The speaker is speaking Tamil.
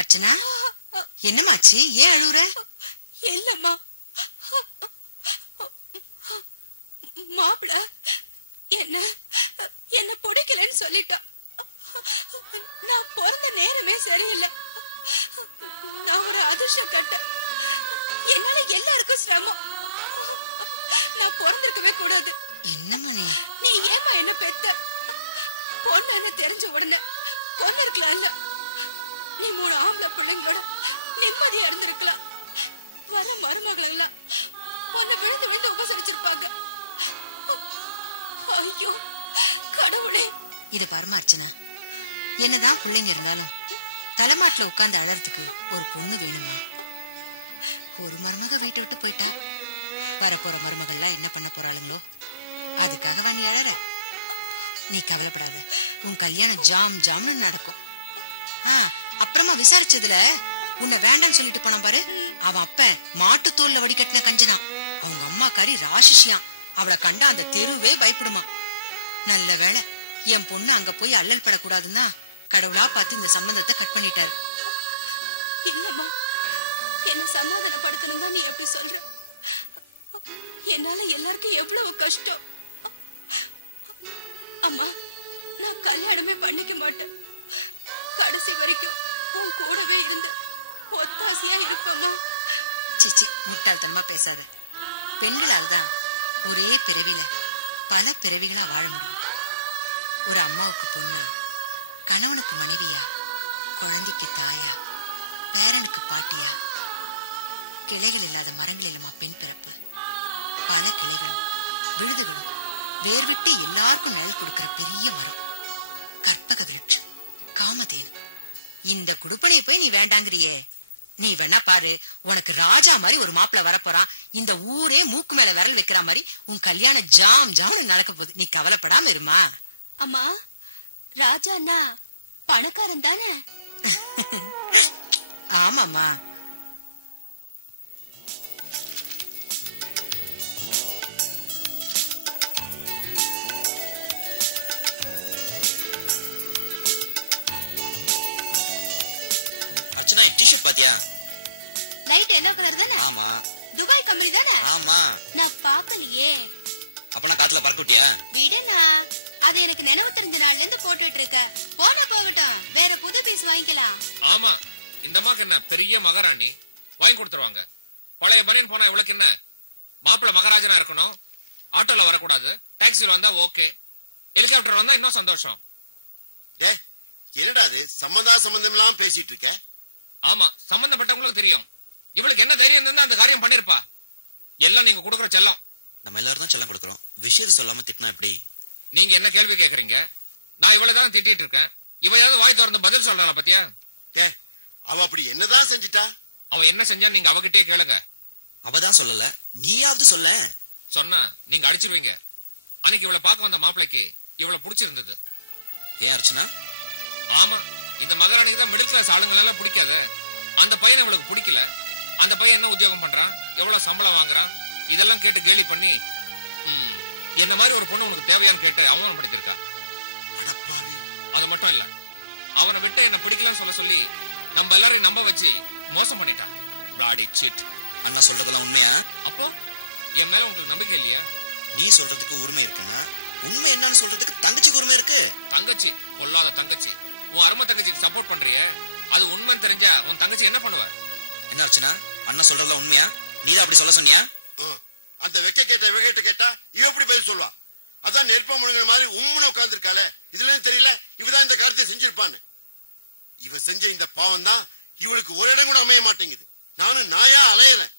அர்ச்சனா, என்னமாச்சு? ஏன் அழுற? இல்லம்மா, மாப்பிள என்ன பிடிக்கலன்னு சொல்லிட்டான். நான் பிறந்த நேரமே சரியில்லை. நான் ஒரு அதிர்ஷ்டம் கட்ட. என்னால எல்லாருக்கும் சிரமம். நான் பிறந்திருக்கவே கூடாது. என்னம்மா நீ ஏமா என்ன பெத்த? பொண்ணு என்ன தெரிஞ்ச உடனே பொண்ணு இருக்கலாம் இல்ல. நீ 3 ஆம்பளை பிள்ளைங்களோட நிம்மதியா இருந்திருக்கலாம். வர மருமகள் எல்லாம் பொண்ணை விழுந்து விழுந்து உபசரிச்சிருப்பாங்க. ஐயோ கடவுளே! இது பாருமா அர்ச்சனா, என்னதான் பிள்ளைங்க இருந்தாலும் தலைமாட்டுல உட்கார்ந்து அழறதுக்கு ஒரு பொண்ணு வேணுமா? ஒரு மருமக வீட்டை விட்டு போயிட்டா வரப்போற மருமகள்லாம் என்ன பண்ண போறாளுங்களோ, அதுக்காகவா நீ அழற? நீ கவலைப்படாத, உன் கல்யாணம் ஜாம் ஜாம்னு நடக்கும். அப்புறமா விசாரிச்சதுல உன்னை வேண்டான்னு சொல்லிட்டு போனான் பாரு, அவன் அப்ப மாட்டுத்தோல்ல வடிகட்டின கஞ்சனா. அவங்க அம்மா காரி ராட்சசியாம். அவளை கண்டா அந்த தெருவே பயப்படுமா. நல்ல வேளை என் பொண்ணு அங்க போய் அல்லல் படக்கூடாதுன்னா கடவுளா பார்த்து இந்த சம்பந்தத்தை கட் பண்ணிட்டாரு. இல்லம்மா, என்ன சமாதானப்படுத்தணும் தான் நீ எப்படி சொல்ற? என்னால எல்லாருக்கும் எவ்வளவு கஷ்டம். அம்மா, நான் கல்யாணமே பண்ணிக்க மாட்டேன். கடைசி வரைக்கும் உன் கூடவே இருந்து ஒத்தாசையா இருப்பம்மா. சிச்சி, முட்டாள்தனமா பேசாத. பெண்களால் தான் ஒரே பிறவில பல பிறவிகளா வாழ முடியும். ஒரு அம்மாவுக்கு பொண்ணா, கணவனுக்கு மனைவியா, குழந்தைக்கு தாயா, பேரனுக்கு பாட்டியா. கிளைகள் இல்லாத மரங்கள் இல்லமா பெண் பிறப்பு. பல கிளைகளும் விழுதுகளும் வேர்விட்டு எல்லாருக்கும் நிழல் கொடுக்கிற பெரிய மரம் கற்பக விருட்சம், காமதேனு. இந்த குடுப்பனையை போய் நீ வேண்டாங்கிறியே. நீ வேணா பாரு, உனக்கு ராஜா மாதிரி ஒரு மாப்பிள்ள வரப்போறான். இந்த ஊரே மூக்கு மேல விரல் வைக்கிற மாதிரி உன் கல்யாணம் ஜாம் ஜாம் நடக்க போகுது. நீ கவலைப்படாம இருமா. அம்மா, ராஜா அண்ணா பணக்காரன் தானே? ஆமாமா. அர்ச்சனா, டிஷர்ட் பாத்தியா? லைட் என்ன கலர் தானே? ஆமா. துபாய் கம்பெனி தானே? ஆமா. நான் பாக்கலையே. அப்பனா காத்துல பறக்குட்டியா? விடுனா, அது எனக்கு நினைவு தெரிஞ்ச நாள்ல இருந்து போட்டுட்டு இருக்க. போனா போகட்டும், வேற புது பீஸ் வாங்கிக்கலாம். ஆமா, இந்த அம்மாக்கு என்ன பெரிய மகாராணி, வாங்கி கொடுத்துருவாங்க. பழைய பனியன் போனா இவளுக்கு என்ன, மாப்பிள்ள மகாராஜனா இருக்கணும், ஆட்டோல வரக்கூடாது, டாக்ஸில வந்தா ஓகே, ஹெலிகாப்டர் வந்தா இன்னும் சந்தோஷம். என்னடா அது சம்பந்தம் எல்லாம் பேசிட்டு இருக்க? ஆமா, சம்பந்தப்பட்டவங்களுக்கு தெரியும். இவளுக்கு என்ன தைரியம் இருந்தா அந்த காரியம் பண்ணிருப்பா. எல்லாம் நீங்க கொடுக்குற செல்லம். நம்ம எல்லாரும் தான் செல்லம் கொடுக்கறோம். விஷயத்தை சொல்லாம திட்டினா எப்படி? நீங்க என்ன கேள்வி கேக்குறீங்க? நான் இவளதான் திட்டிட்டு இருக்கேன். இவையாவது வாய் திறந்து பதில் சொல்றாளா பத்தியா? அவ அப்படி என்னதான் செஞ்சிட்டா? அவ என்ன செஞ்சா நீங்க அவகிட்டே கேளுங்க. அவதான் சொல்லல, நீயாவது சொல்ல. சொன்னா நீங்க அடிச்சுவீங்க. அன்னைக்கு இவளை பார்க்க வந்த மாப்பிளைக்கு இவளை புடிச்சிருந்தது. ஏன் அர்ச்சனா? ஆமா, இந்த மகாராணிக்கு தான் மிடில் கிளாஸ் ஆளுங்க எல்லாம் பிடிக்காது. அந்த பையன் இவளுக்கு பிடிக்கல. அந்த பையன் என்ன உத்தியோகம் பண்றான், எவ்வளவு சம்பளம் வாங்குறான், இதெல்லாம் கேட்டு கேலி பண்ணி என்ன மாதிரி ஒரு பொண்ணு உனக்கு தேவையான்னு கேட்டு அவமானப்படுத்திருக்கா. அது மட்டும் இல்ல, அவனை விட்டு என்ன பிடிக்கலன்னு சொல்ல சொல்லி நம்ம எல்லாரையும் நம்ப வச்சு மோசம் பண்ணிட்டான். Bloody chit. அண்ணா சொல்றதெல்லாம் உண்மையா? அப்போ என் மேல உங்களுக்கு நம்பிக்கை இல்லையா? நீ சொல்றதுக்கு உரிமை இருக்குன்னா உண்மை என்னன்னு சொல்றதுக்கு தங்கச்சிக்கு உரிமை இருக்கு. தங்கச்சி, பொல்லாத தங்கச்சி, உன் அருமை தங்கச்சிக்கு சப்போர்ட் பண்றிய, அது உண்மைன்னு தெரிஞ்சா உன் தங்கச்சி என்ன பண்ணுவ? என்ன அர்ச்சனா, அண்ணா சொல்றதெல்லாம் உண்மையா? நீதான் அப்படி சொல்ல சொன்னியா? அந்த வெக்க கேட்ட விகட்ட கேட்டா இவ எப்படி பதில் சொல்லுவா? அதான் நெருப்பா முழுங்கிற மாதிரி உம்முன்னு உட்கார்ந்து இருக்காளே, இதுல தெரியல இவதான் இந்த காரியத்தை செஞ்சிருப்பான்னு. இவ செஞ்ச இந்த பாவம் தான் இவளுக்கு ஒரு இடம் கூட அமைய மாட்டேங்குது. நானும் நாயா அலையறேன்.